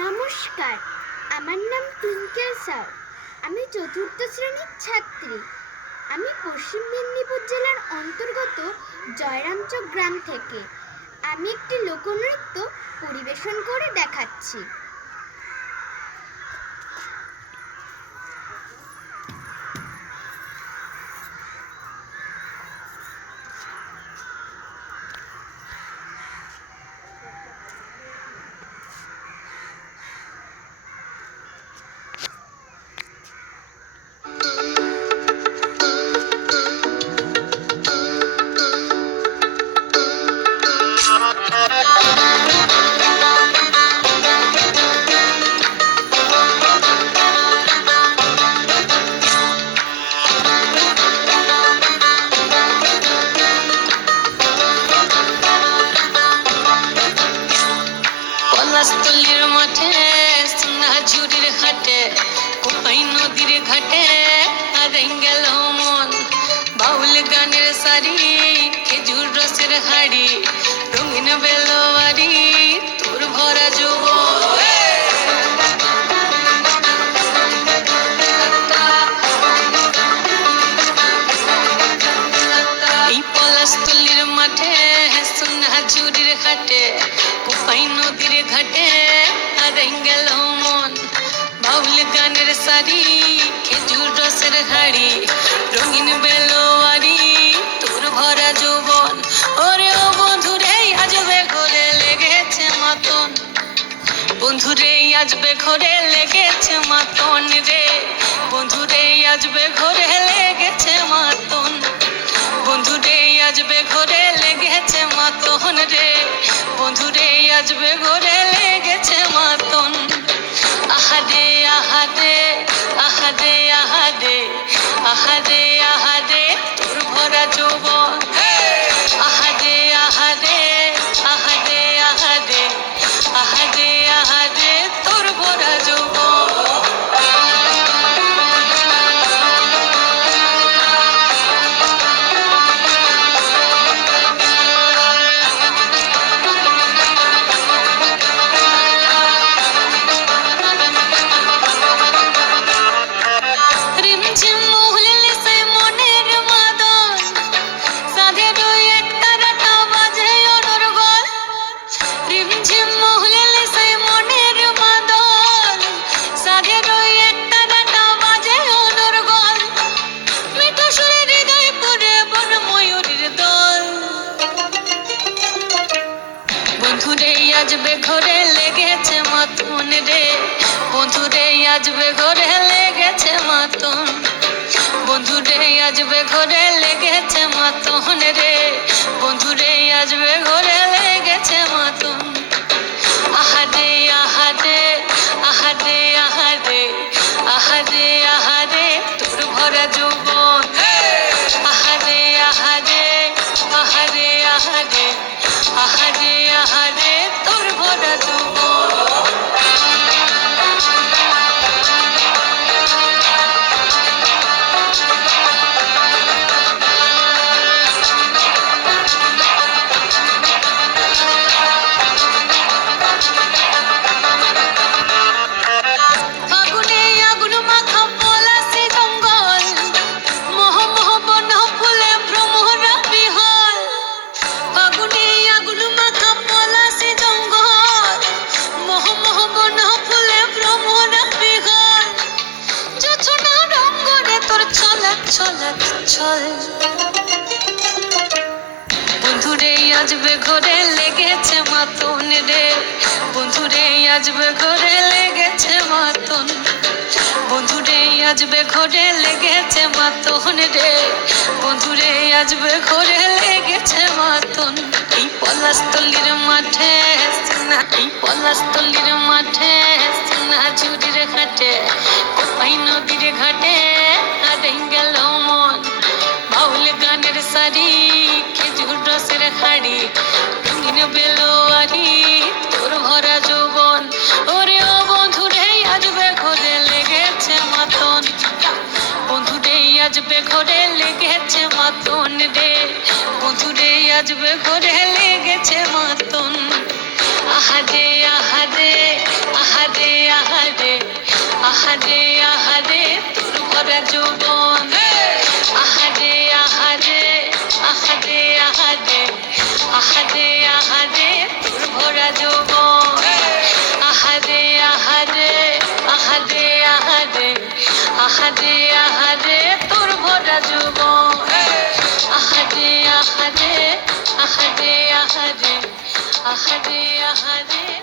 নমস্কার, আমার নাম টুইঙ্কেল সাউ। আমি চতুর্থ শ্রেণীর ছাত্রী। আমি পশ্চিম মেদিনীপুর জেলার অন্তর্গত জয়রামচক গ্রাম থেকে আমি একটি লোকনৃত্য পরিবেশন করে দেখাচ্ছি। পলাশতলির মাঠে, সোনাঝুরির ঘাটে, কোপাই নদীর ঘাটে হারাই গেল মন। বাউল গানের সারি, খেজুর রসের হাড়ি, রঙিন বেলোয়ারি, তোর ভরা যৌবন। এই পলাশতলির মাঠে, সোনাঝুরির ঘাটে, কোপাই নদীর ঘাটে হারাই গেল মন। বাউল গানের সারি, খেজুর রসের হাড়ি, রঙিন বেলোয়ারি, তোর ভরা যৌবন। ওরে ও বন্ধুরে আজবে ঘরে লেগেছে মাতন, বন্ধুরে আজবে ঘরে লেগেছে মাতন রে, বন্ধুরে আজবে ঘরে লেগেছে মাতন, বন্ধুরে আজবে ঘরে লেগেছে মাতন রে, বন্ধুরে আজবে ঘরে লেগেছে মাতন। আহারে আহারে আহারে আহারে আহারে আহারে তোর ভরা যৌবন। আহারে আহারে আহারে আহারে আহারে আহারে তোর ভরা যৌবন। রিমঝিম মহুলে সে মনের মাদন, সাধের ওই এক তারাটা বাজে অনর্গল। রিমঝিম মহুলে সে মনের মাদন, সাধের ওই এক তারাটা বাজে অনর্গল। মিঠু সুরে হৃদয় পুরে বন ময়ূরীর দল। বন্ধুরে আজবে ঘরে লেগেছে মাতন রে, বন্ধুরে আজবে ঘরে লেগেছে মাতন, বন্ধুরে আজবে ঘরে লেগেছে মাতন রে, বন্ধুরে আজবে ঘরে লেগেছে মাতন। আহারে আহারে আহারে আহারে আহারে আহারে তোর ভরা যৌবন। আহারে আহারে আহারে আহারে আহারে আহারে তোর ভরা যৌবন। ফাগুনে আগুন মাখা পলাশি জঙ্গল, মোহ মোহ বন ফুলে ভ্রমরা বিহল। ফাগুনে আগুন মাখা পলাশি জঙ্গল, মোহ মোহ বন ফুলে ভ্রমরা বিহল। জোছনা রঙ্গরে তোর ছলাক ছলাক ছল। বন্ধুরে আজবে ঘরে লেগেছে মাতন রে, বন্ধুরে আজবে ঘরে লেগেছে মাতন, বন্ধুরে আজবে ঘরে লেগেছে মাতন রে, বন্ধুরে আজবে ঘরে লেগেছে মাতন। এই পলাশতলির মাঠে, এই পলাশতলির মাঠে, সোনাঝুরির ঘাটে, কোপাই নদীর ঘাটে হারাই গেল মন। বাউল গানের সারি, খেজুর রসের হাড়ি, রঙিন বেলোয়ারি, তোর ভরা যৌবন। ওরে ও বন্ধুরে আজবে ঘরে লেগেছে মাতন, বন্ধুরে আজবে ঘরে লেগেছে মাতন রে, বন্ধুরে আজবে ঘরে লেগেছে মাতন। আহারে আহারে আহারে যৌবন আহারে আহারে আহারে আহারে আহারে আহারে তোর ভরা যৌবন আহারে আহারে আহারে আহারে আহারে আহারে তোর ভরা যৌবন আহারে আহারে আহারে আহারে আহারে আহারে